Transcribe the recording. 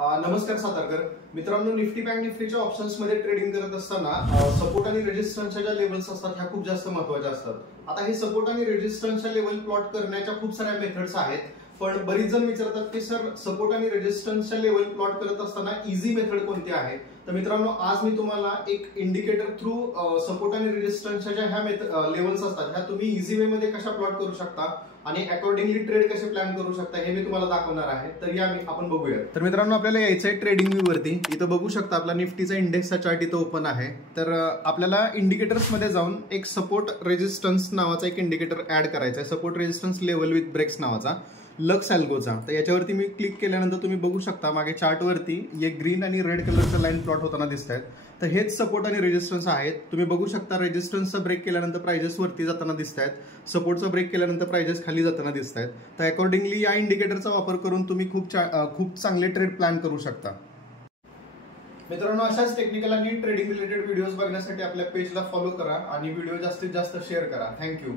नमस्कार सातारकर मित्रांनो, Nifty bank निफ्टीच्या options मध्ये ट्रेडिंग करत असताना सपोर्ट आणि रेजिस्टन्सच्या ज्या लेवल्स असतात ह्या खूप जास्त महत्त्वाच्या असतात। आता हे सपोर्ट आणि रेजिस्टन्सच्या लेवल प्लॉट करण्याच्या खूप साऱ्या मेथड्स आहेत, पण बरीच जण विचारतात की सर सपोर्ट आणि रेजिस्टन्सच्या लेवल प्लॉट करत असताना इझी मेथड कोणती आहे। तर मित्रांनो, आज मी तुम्हाला एक इंडिकेटर थ्रू सपोर्ट आणि रेजिस्टन्सच्या ज्या ह्या लेवल्स असतात ह्या तुम्ही इझी वे मध्ये कशा प्लॉट करू शकता आणि अकॉर्डिंगली ट्रेड कसे प्लॅन करू शकता हे मी तुम्हाला दाखवणार आहे। तर या आपण बघूया। तर मित्रांनो, आपल्याला यायचं आहे ट्रेडिंग व्यू वरती। इथं बघू शकता आपला निफ्टीचा इंडेक्सचा चार्ट इथं ओपन आहे। तर आपल्याला इंडिकेटर्स मध्ये जाऊन एक सपोर्ट रेजिस्टन्स नावाचा एक इंडिकेटर ऍड करायचा आहे, support resistance level with breaks नावाचा, लक्स अल्गोचा। तर याच्यावरती मी क्लिक केल्यानंतर तुम्ही बघू शकता मागे चार्ट वरती एक ग्रीन आणि रेड कलरचा लाईन प्लॉट होताना दिसत आहेत। तर हेच सपोर्ट आणि रेजिस्टन्स आहेत। तुम्ही बघू शकता रेजिस्टन्सचा ब्रेक केल्यानंतर प्राइजेस वरती जाताना दिसत आहेत, सपोर्टचा ब्रेक केल्यानंतर प्राइजेस खाली जाताना दिसत आहेत। तर अकॉर्डिंगली या इंडिकेटरचा वापर करून तुम्ही खूप चांगले ट्रेड प्लॅन करू शकता। मित्रांनो, अशाच टेक्निकल आणि ट्रेडिंग रिलेटेड व्हिडिओज बघण्यासाठी आपल्या पेजला फॉलो करा आणि व्हिडिओ जास्तीत जास्त शेअर करा। थँक्यू।